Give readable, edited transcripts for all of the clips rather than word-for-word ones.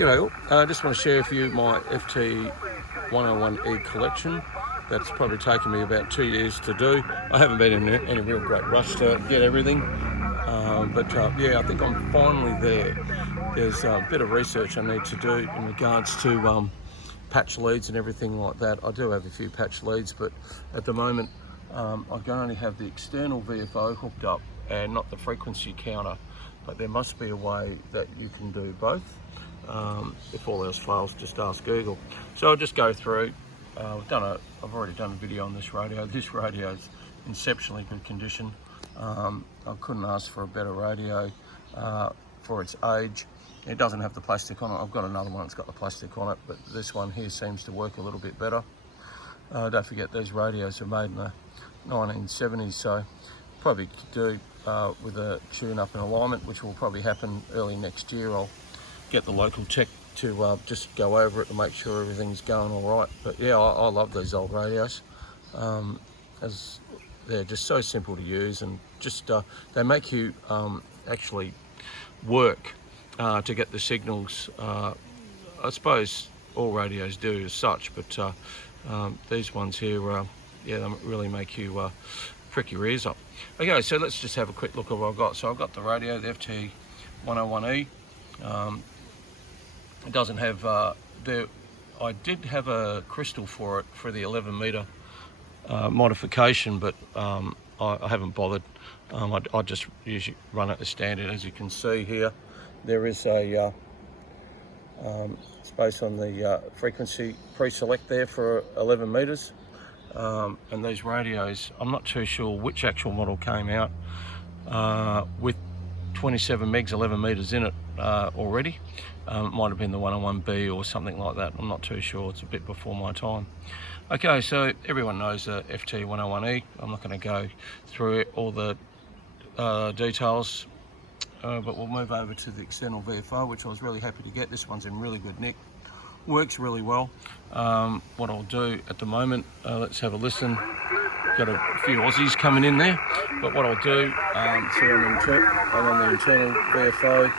G'day, I just want to share with you my FT101E collection. That's probably taken me about 2 years to do. I haven't been in any real great rush to get everything, but yeah, I think I'm finally there. There's a bit of research I need to do in regards to patch leads and everything like that. I do have a few patch leads, but at the moment I can only have the external VFO hooked up and not the frequency counter, but there must be a way that you can do both. If all else fails, just ask Google. So I'll just go through. I've already done a video on this radio. This radio's in exceptionally good condition. I couldn't ask for a better radio for its age. It doesn't have the plastic on it. I've got another one that's got the plastic on it, but this one here seems to work a little bit better. Don't forget these radios are made in the 1970s, so probably could do with a tune-up and alignment, which will probably happen early next year. I'll get the local tech to just go over it to make sure everything's going all right. But yeah, I love these old radios, as they're just so simple to use, and just they make you actually work to get the signals. I suppose all radios do as such, but these ones here, yeah, they really make you prick your ears up. Okay, so let's just have a quick look at what I've got. So I've got the radio, the FT101E. It doesn't have I did have a crystal for it for the 11 meter modification, but I haven't bothered. I just usually run it as standard. As you can see here, there is a space on the frequency pre-select there for 11 meters. And these radios, I'm not too sure which actual model came out with 27 megs, 11 meters in it already. It might have been the 101B or something like that. I'm not too sure. It's a bit before my time. Okay, so everyone knows the FT101E. I'm not going to go through all the details, but we'll move over to the external VFO, which I was really happy to get. This one's in really good nick. Works really well. What I'll do at the moment, let's have a listen. Got a few Aussies coming in there, but what I'll do, see I'm on the internal VFO,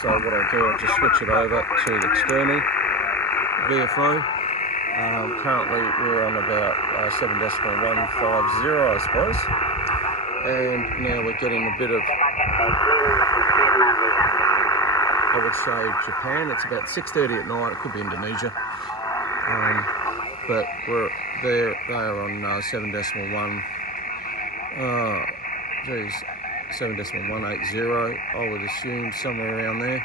so what I'll do, I'll just switch it over to the external VFO. Currently we're on about 7.150, I suppose, and now we're getting a bit of, I would say, Japan. It's about 6:30 at night. It could be Indonesia, but they are on 7.1. Geez, 7.180. I would assume somewhere around there,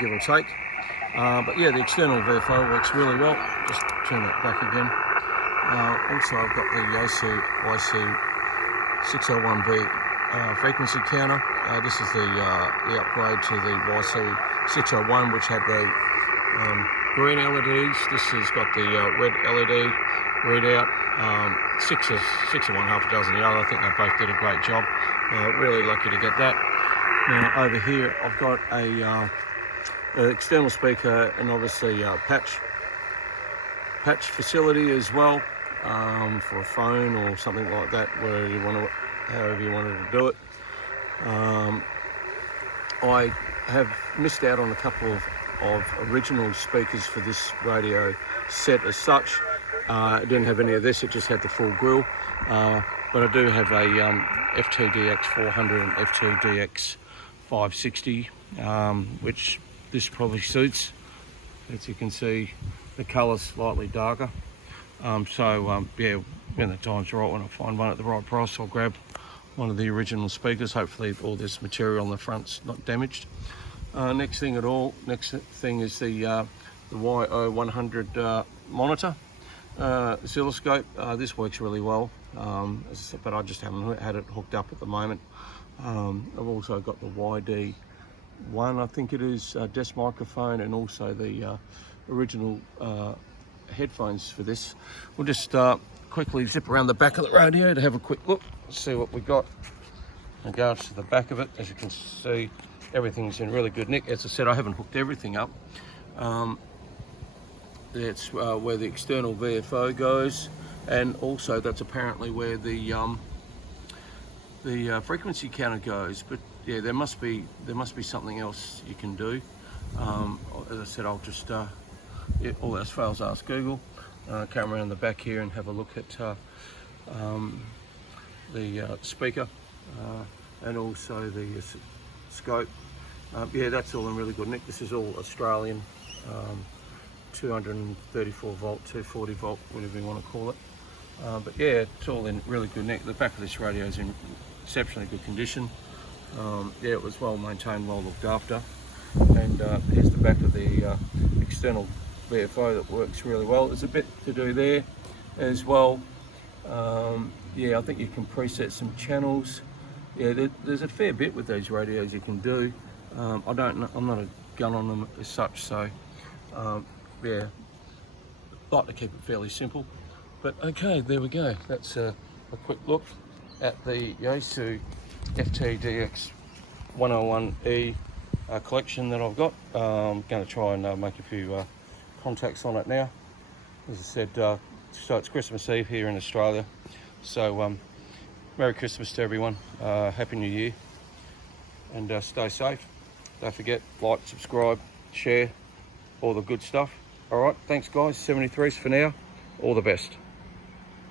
give or take. But yeah, the external VFO works really well. Just turn it back again. Also, I've got the Yaesu IC601B frequency counter. This is the upgrade to the YC601, which had the green LEDs. This has got the red LED readout. Six of one, half a dozen the other. I think they both did a great job. Really lucky to get that. Now over here, I've got a external speaker and obviously patch facility as well, for a phone or something like that, where you want to, however you wanted to do it. I have missed out on a couple of original speakers for this radio set as such. It didn't have any of this, it just had the full grill. But I do have a FTDX 400 and FTDX 560, which this probably suits. As you can see, the colour's slightly darker. Yeah, when the time's right, when I find one at the right price, I'll grab one of the original speakers. Hopefully all this material on the front's not damaged. Next thing is the YO100 monitor oscilloscope. This works really well, but I just haven't had it hooked up at the moment. I've also got the YD1, I think it is, desk microphone, and also the original headphones for this. We'll just quickly zip around the back of the radio to have a quick look, see what we got in regards to the back of it. As you can see, everything's in really good nick. As I said, I haven't hooked everything up. That's where the external VFO goes, and also that's apparently where the frequency counter goes. But yeah, there must be something else you can do. As I said, I'll just all else fails, ask Google. Come around the back here and have a look at the speaker and also the scope. Yeah, that's all in really good nick. This is all Australian, 234 volt, 240 volt, whatever you want to call it. But yeah, it's all in really good nick. The back of this radio is in exceptionally good condition. Yeah, it was well maintained, well looked after. And here's the back of the external VFO that works really well. There's a bit to do there as well. Yeah, I think you can preset some channels. Yeah, there's a fair bit with these radios you can do. I'm not a gun on them as such, so yeah, like to keep it fairly simple. But okay, there we go. That's a quick look at the Yaesu FT101E collection that I've got. I'm going to try and make a few contacts on it now. As I said, so it's Christmas Eve here in Australia. So Merry Christmas to everyone. Happy New Year. And stay safe. Don't forget, like, subscribe, share, all the good stuff. All right, thanks guys. 73s for now. All the best.